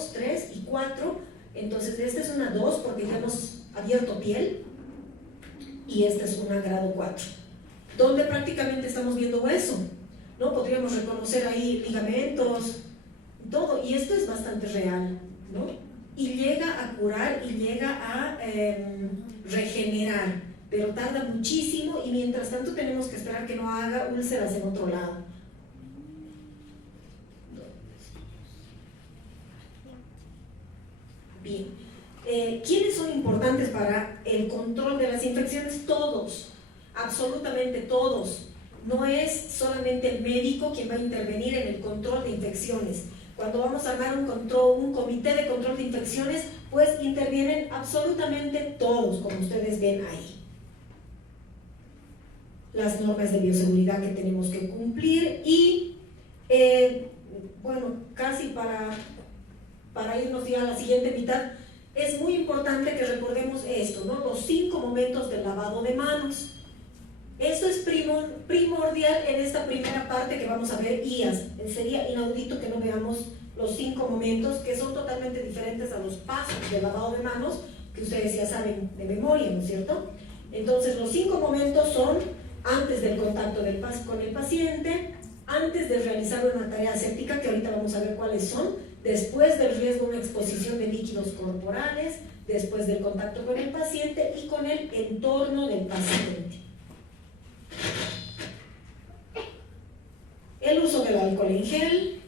2, 3 y 4. Entonces esta es una 2 porque ya hemos abierto piel, y esta es una grado 4, donde prácticamente estamos viendo hueso, ¿no? Podríamos reconocer ahí ligamentos, todo, y esto es bastante real, ¿no? Y llega a curar y llega a regenerar, pero tarda muchísimo, y mientras tanto tenemos que esperar que no haga úlceras en otro lado. Bien, ¿quiénes son importantes para el control de las infecciones? Todos, absolutamente todos. No es solamente el médico quien va a intervenir en el control de infecciones. Cuando vamos a armar un comité de control de infecciones, pues intervienen absolutamente todos, como ustedes ven ahí. Las normas de bioseguridad que tenemos que cumplir y, bueno, casi para irnos ya a la siguiente mitad, es muy importante que recordemos esto, ¿no? Los 5 momentos del lavado de manos. Esto es primordial en esta primera parte que vamos a ver IAS. Sería inaudito que no veamos los 5 momentos, que son totalmente diferentes a los pasos del lavado de manos, que ustedes ya saben de memoria, ¿no es cierto? Entonces, los 5 momentos son antes del contacto con el paciente, antes de realizar una tarea aséptica, que ahorita vamos a ver cuáles son, después del riesgo de una exposición de líquidos corporales, después del contacto con el paciente y con el entorno del paciente. El uso del alcohol en gel.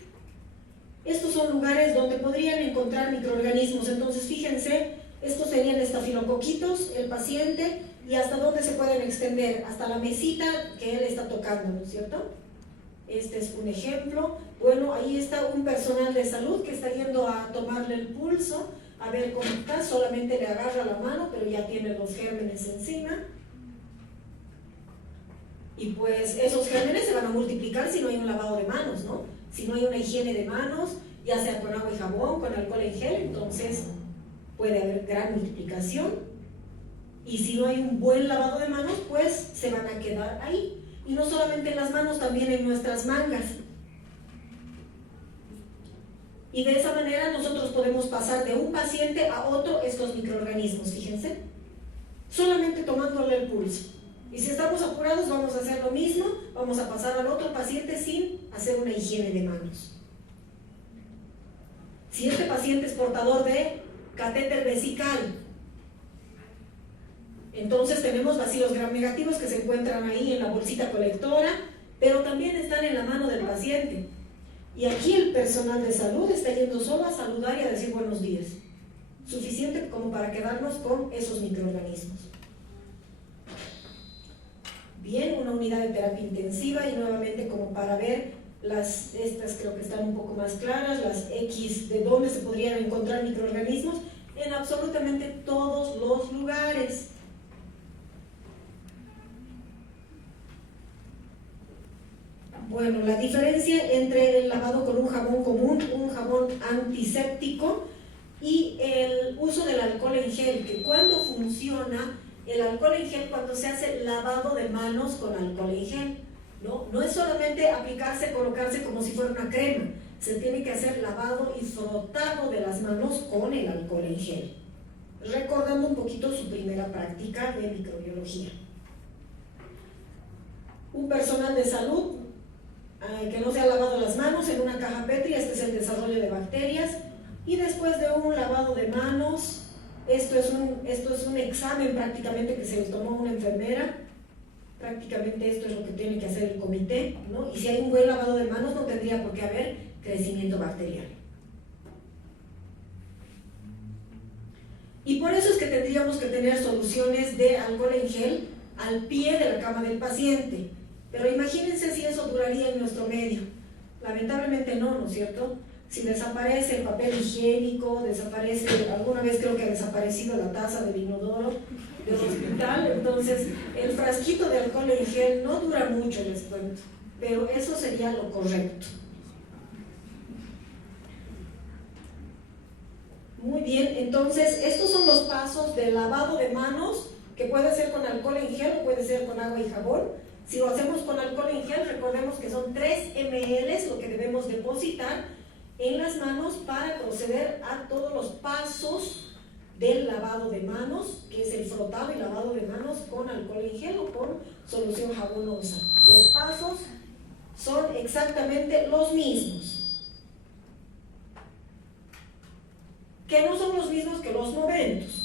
Estos son lugares donde podrían encontrar microorganismos. Entonces, fíjense, estos serían estafilocoquitos, el paciente, y hasta dónde se pueden extender, hasta la mesita que él está tocando, ¿no es cierto? Este es un ejemplo. Bueno, ahí está un personal de salud que está yendo a tomarle el pulso, a ver cómo está, solamente le agarra la mano, pero ya tiene los gérmenes encima. Y pues esos gérmenes se van a multiplicar si no hay un lavado de manos, ¿no? Si no hay una higiene de manos, ya sea con agua y jabón, con alcohol en gel, entonces puede haber gran multiplicación. Y si no hay un buen lavado de manos, pues se van a quedar ahí. Y no solamente en las manos, también en nuestras mangas. Y de esa manera nosotros podemos pasar de un paciente a otro estos microorganismos, fíjense. Solamente tomándole el pulso. Y si estamos apurados vamos a hacer lo mismo, vamos a pasar al otro paciente sin hacer una higiene de manos. Si este paciente es portador de catéter vesical, entonces tenemos bacilos gram negativos que se encuentran ahí en la bolsita colectora, pero también están en la mano del paciente. Y aquí el personal de salud está yendo solo a saludar y a decir buenos días. Suficiente como para quedarnos con esos microorganismos. Bien, una unidad de terapia intensiva y nuevamente como para ver estas creo que están un poco más claras, las X de dónde se podrían encontrar microorganismos en absolutamente todos los lugares. Bueno, la diferencia entre el lavado con un jabón común, un jabón antiséptico y el uso del alcohol en gel, que cuando funciona el alcohol en gel, cuando se hace lavado de manos con alcohol en gel, ¿no? No es solamente aplicarse, colocarse como si fuera una crema, se tiene que hacer lavado y frotado de las manos con el alcohol en gel, recordando un poquito su primera práctica de microbiología. Un personal de salud que no se ha lavado las manos en una caja Petri, este es el desarrollo de bacterias, y después de un lavado de manos, esto es un examen prácticamente que se les tomó a una enfermera, prácticamente esto es lo que tiene que hacer el comité, ¿no? Y si hay un buen lavado de manos no tendría por qué haber crecimiento bacteriano. Y por eso es que tendríamos que tener soluciones de alcohol en gel al pie de la cama del paciente. Pero imagínense si eso duraría en nuestro medio. Lamentablemente no, ¿no es cierto? Si desaparece el papel higiénico, desaparece, alguna vez creo que ha desaparecido la taza del inodoro del hospital, entonces el frasquito de alcohol en gel no dura mucho, les cuento, pero eso sería lo correcto. Muy bien, entonces estos son los pasos del lavado de manos, que puede ser con alcohol en gel o puede ser con agua y jabón. Si lo hacemos con alcohol en gel, recordemos que son 3 ml lo que debemos depositar en las manos para proceder a todos los pasos del lavado de manos, que es el frotado y lavado de manos con alcohol en gel o con solución jabonosa. Los pasos son exactamente los mismos, que no son los mismos que los momentos.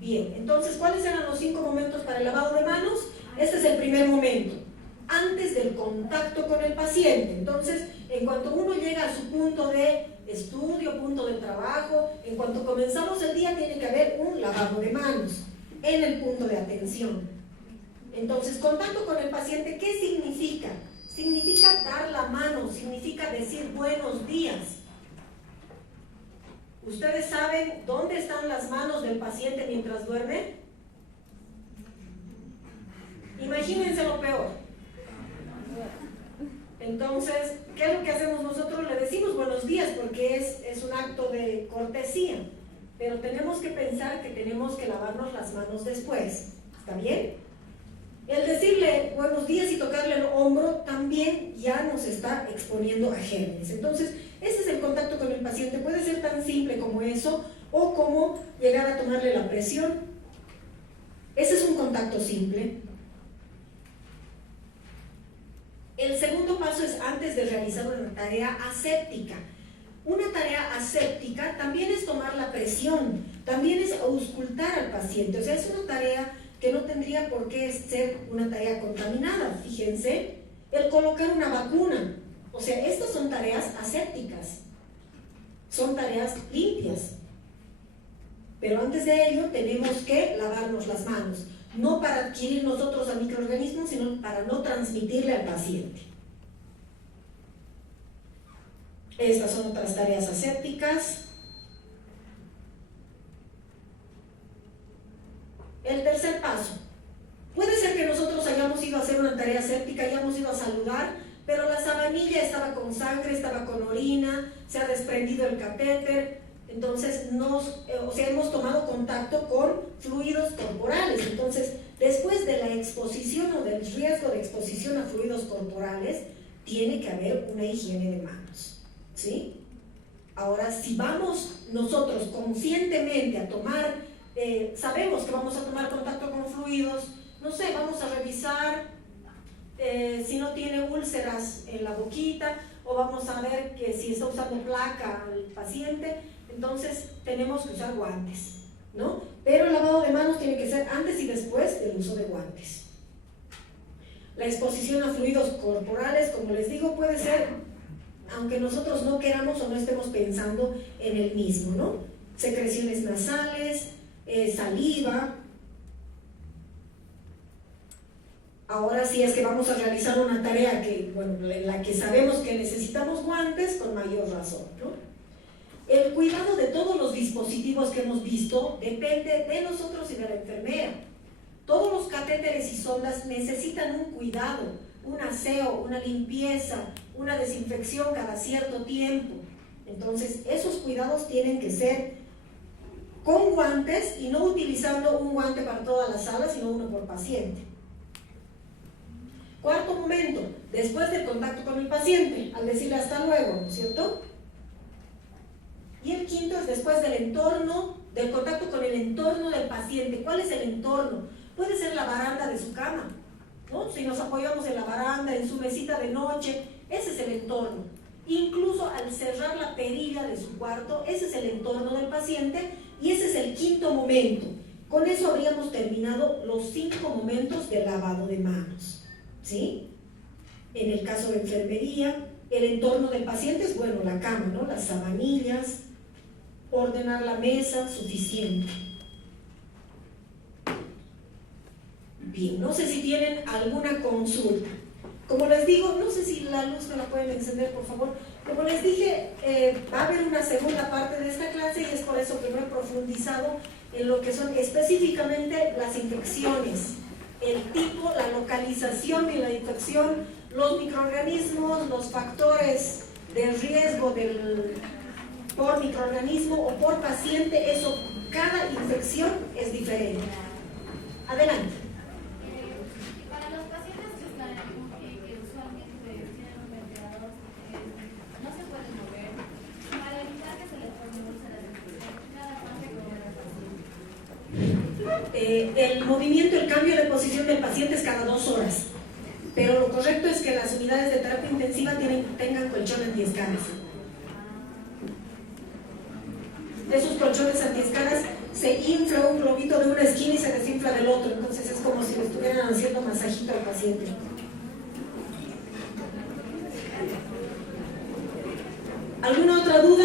Bien, entonces, ¿cuáles eran los 5 momentos para el lavado de manos? Este es el primer momento, antes del contacto con el paciente. Entonces, en cuanto uno llega a su punto de estudio, punto de trabajo, en cuanto comenzamos el día, tiene que haber un lavado de manos en el punto de atención. Entonces, contacto con el paciente, ¿qué significa? Significa dar la mano, significa decir buenos días. ¿Ustedes saben dónde están las manos del paciente mientras duerme? Imagínense lo peor. Entonces, ¿qué es lo que hacemos nosotros? Le decimos buenos días porque es un acto de cortesía, pero tenemos que pensar que tenemos que lavarnos las manos después. ¿Está bien? El decirle buenos días y tocarle el hombro también ya nos está exponiendo a gérmenes. Entonces, ese es el contacto con el paciente. Puede ser tan simple como eso o como llegar a tomarle la presión. Ese es un contacto simple. El segundo paso es antes de realizar una tarea aséptica. Una tarea aséptica también es tomar la presión, también es auscultar al paciente. O sea, es una tarea que no tendría por qué ser una tarea contaminada. Fíjense, el colocar una vacuna. O sea, estas son tareas asépticas, son tareas limpias. Pero antes de ello tenemos que lavarnos las manos, no para adquirir nosotros al microorganismo, sino para no transmitirle al paciente. Estas son otras tareas asépticas. El tercer paso. Puede ser que nosotros hayamos ido a hacer una tarea aséptica, hayamos ido a saludar, pero la sabanilla estaba con sangre, estaba con orina, se ha desprendido el catéter, entonces hemos tomado contacto con fluidos corporales. Entonces, después de la exposición o del riesgo de exposición a fluidos corporales, tiene que haber una higiene de manos, ¿sí? Ahora, si vamos nosotros conscientemente a tomar, sabemos que vamos a tomar contacto con fluidos, no sé, vamos a revisar si no tiene úlceras en la boquita, o vamos a ver que si está usando placa el paciente, entonces tenemos que usar guantes, ¿no? Pero el lavado de manos tiene que ser antes y después del uso de guantes. La exposición a fluidos corporales, como les digo, puede ser, aunque nosotros no queramos o no estemos pensando en el mismo, ¿no? Secreciones nasales, saliva. Ahora sí es que vamos a realizar una tarea en la que sabemos que necesitamos guantes, con mayor razón, ¿no? El cuidado de todos los dispositivos que hemos visto depende de nosotros y de la enfermera. Todos los catéteres y sondas necesitan un cuidado, un aseo, una limpieza, una desinfección cada cierto tiempo. Entonces, esos cuidados tienen que ser con guantes y no utilizando un guante para toda la sala, sino uno por paciente. Cuarto momento, después del contacto con el paciente, al decirle hasta luego, ¿no es cierto? Y el quinto es después del entorno, del contacto con el entorno del paciente. ¿Cuál es el entorno? Puede ser la baranda de su cama, ¿no? Si nos apoyamos en la baranda, en su mesita de noche, ese es el entorno. Incluso al cerrar la perilla de su cuarto, ese es el entorno del paciente y ese es el quinto momento. Con eso habríamos terminado los 5 momentos de lavado de manos, ¿sí? En el caso de enfermería, el entorno del paciente es, bueno, la cama, ¿no? Las sabanillas, ordenar la mesa, suficiente. Bien, no sé si tienen alguna consulta. Como les digo, no sé si la luz me la pueden encender, por favor. Como les dije, va a haber una segunda parte de esta clase y es por eso que no he profundizado en lo que son específicamente las infecciones, el tipo, la localización de la infección, los microorganismos, los factores de riesgo por microorganismo o por paciente. Eso, cada infección es diferente. Adelante. Para los pacientes que usualmente el movimiento, el cambio de posición del paciente es cada 2 horas, pero lo correcto es que las unidades de terapia intensiva tengan colchón antiescalas. Esos colchones antiescalas se infla un globito de una esquina y se desinfla del otro, entonces es como si le estuvieran haciendo masajito al paciente. ¿Alguna otra duda?